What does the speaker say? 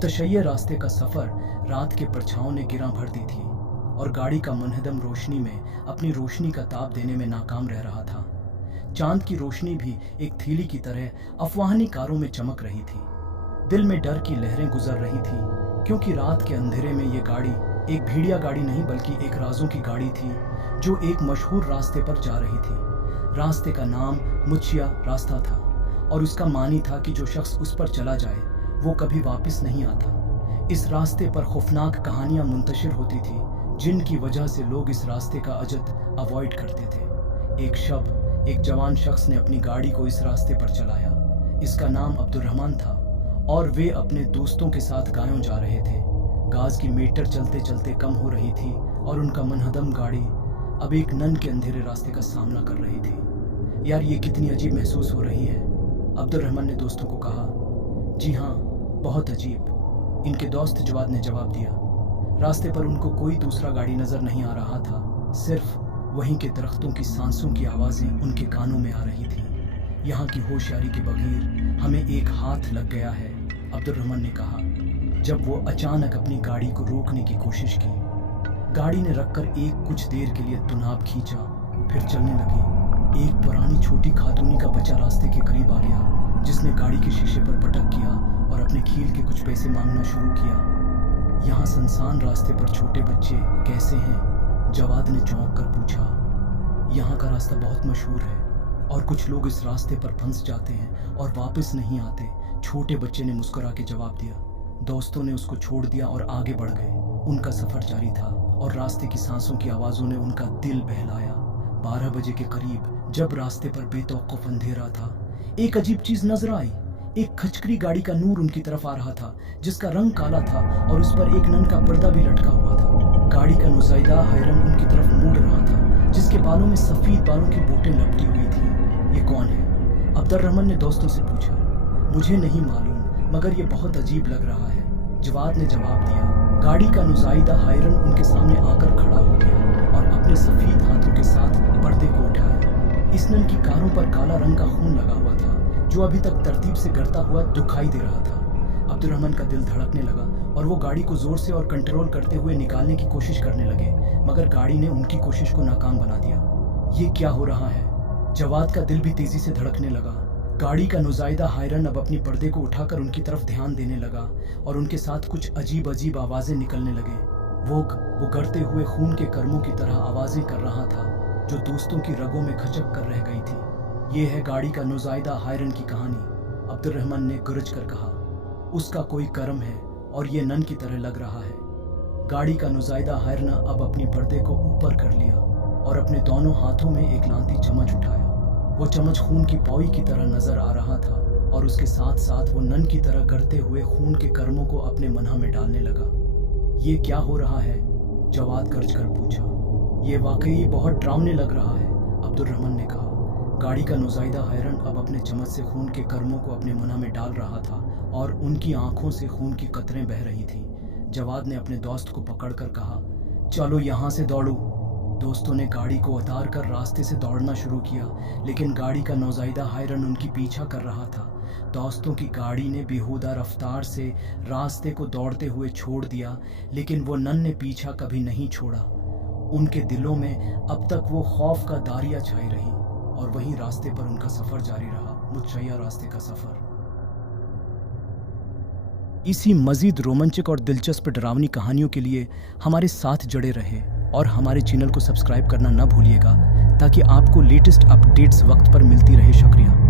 मुतशय्या रास्ते का सफर रात के परछाओं ने गिरा भर दी थी और गाड़ी का मुनहदम रोशनी में अपनी रोशनी का ताप देने में नाकाम रह रहा था। चांद की रोशनी भी एक थीली की तरह अफवाहनी कारों में चमक रही थी। दिल में डर की लहरें गुजर रही थी, क्योंकि रात के अंधेरे में ये गाड़ी एक भेड़िया गाड़ी नहीं बल्कि एक राजों की गाड़ी थी जो एक मशहूर रास्ते पर जा रही थी। रास्ते का नाम मुछिया रास्ता था और उसका मानी था कि जो शख्स उस पर चला जाए वो कभी वापस नहीं आता। इस रास्ते पर खौफनाक कहानियां मुंतशिर होती थी, जिनकी वजह से लोग इस रास्ते का अजद अवॉइड करते थे। एक जवान शख्स ने अपनी गाड़ी को इस रास्ते पर चलाया। इसका नाम अब्दुर्रहमान था और वे अपने दोस्तों के साथ गायों जा रहे थे। गाज की मीटर चलते चलते कम हो रही थी और उनका मुनहदम गाड़ी अब एक नन के अंधेरे रास्ते का सामना कर रही थी। यार, ये कितनी अजीब महसूस हो रही है, अब्दुर्रहमान ने दोस्तों को कहा। जी हाँ, बहुत अजीब, इनके दोस्त जवाद ने जवाब दिया। रास्ते पर उनको कोई दूसरा गाड़ी नजर नहीं आ रहा था, सिर्फ वहीं के दरख्तों की सांसों की आवाज़ें उनके कानों में आ रही थी। यहाँ की होशियारी के बगैर हमें एक हाथ लग गया है, अब्दुर्रहमान ने कहा जब वो अचानक अपनी गाड़ी को रोकने की कोशिश की। गाड़ी ने रखकर कुछ देर के लिए तुनाब खींचा, फिर चलने लगी। एक पुरानी छोटी खातूनी का बच्चा रास्ते के करीब आ गया, जिसने गाड़ी के शीशे पर पटक किया और अपने खील के कुछ पैसे मांगना शुरू किया। यहाँ सुनसान रास्ते पर छोटे बच्चे कैसे हैं? जवाद ने चौंक कर पूछा। यहाँ का रास्ता बहुत मशहूर है और कुछ लोग इस रास्ते पर फंस जाते हैं और वापस नहीं आते, छोटे बच्चे ने मुस्कुरा के जवाब दिया। दोस्तों ने उसको छोड़ दिया और आगे बढ़ गए। उनका सफर जारी था और रास्ते की सांसों की आवाज़ों ने उनका दिल बहलाया। 12 बजे के करीब जब रास्ते पर बेतौक़ुफ़ अंधेरा था, एक अजीब चीज़ नजर आई। एक खचकरी गाड़ी का नूर उनकी तरफ आ रहा था, जिसका रंग काला था और उस पर एक नन का पर्दा भी लटका हुआ था। गाड़ी का नुज़ाइदा हैरन उनकी तरफ मुड़ रहा था, जिसके बालों में सफ़ेद बालों की बोटें लपटी हुई थी। ये कौन है? अब्दुर्रहमान ने दोस्तों से पूछा। मुझे नहीं मालूम, मगर ये बहुत अजीब लग रहा है, जवाद ने जवाब दिया। गाड़ी का नुज़ाइदा हैरन उनके सामने आकर खड़ा हो गया और अपने सफ़ेद हाथों के साथ पर्दे को उठाया। इस नन की कारों पर काला रंग का खून लगा हुआ था, जो अभी तक तरतीब से गिरता हुआ दिखाई दे रहा था। अब्दुर्रहमान का दिल धड़कने लगा और वो गाड़ी को जोर से और कंट्रोल करते हुए निकालने की कोशिश करने लगे, मगर गाड़ी ने उनकी कोशिश को नाकाम बना दिया। ये क्या हो रहा है? जवाद का दिल भी तेजी से धड़कने लगा। गाड़ी का नुज़ाइदा हैरन अब अपनी पर्दे को उठाकर उनकी तरफ ध्यान देने लगा और उनके साथ कुछ अजीब अजीब आवाज़ें निकलने लगे। वो गड़ते हुए खून के कर्मों की तरह आवाज़ें कर रहा था, जो दोस्तों की रगों में खचक कर रह गई थी। ये है गाड़ी का नुज़ाइदा हैरन की कहानी, अब्दुर्रहमान ने गरज कर कहा। उसका कोई कर्म है और ये नन की तरह लग रहा है। गाड़ी का नुज़ाइदा हैरन अब अपनी पर्दे को ऊपर कर लिया और अपने दोनों हाथों में एक लांती चम्मच उठाया। वो चम्मच खून की पौई की तरह नजर आ रहा था और उसके साथ साथ वो नन की तरह गड़ते हुए खून के कर्मों को अपने मनहा में डालने लगा। ये क्या हो रहा है? जवाद गरज कर पूछा। ये वाकई बहुत डरावने लग रहा है, अब्दुर्रहमान ने कहा। गाड़ी का नुज़ाइदा हैरन अब अपने चम्मच से खून के कर्मों को अपने मनहा में डाल रहा था और उनकी आंखों से खून की कतरें बह रही थीं। जवाद ने अपने दोस्त को पकड़कर कहा, चलो यहाँ से दौड़ो। दोस्तों ने गाड़ी को उतार कर रास्ते से दौड़ना शुरू किया, लेकिन गाड़ी का नुज़ाइदा हैरन उनकी पीछा कर रहा था। दोस्तों की गाड़ी ने बेहुदा रफ्तार से रास्ते को दौड़ते हुए छोड़ दिया, लेकिन वो नन ने पीछा कभी नहीं छोड़ा। उनके दिलों में अब तक वो खौफ का दारिया छाई रही और वहीं रास्ते पर उनका सफ़र जारी रहा, मुछिया रास्ते का सफ़र। इसी मज़ीद रोमांचक और दिलचस्प डरावनी कहानियों के लिए हमारे साथ जुड़े रहे और हमारे चैनल को सब्सक्राइब करना न भूलिएगा, ताकि आपको लेटेस्ट अपडेट्स वक्त पर मिलती रहे। शुक्रिया।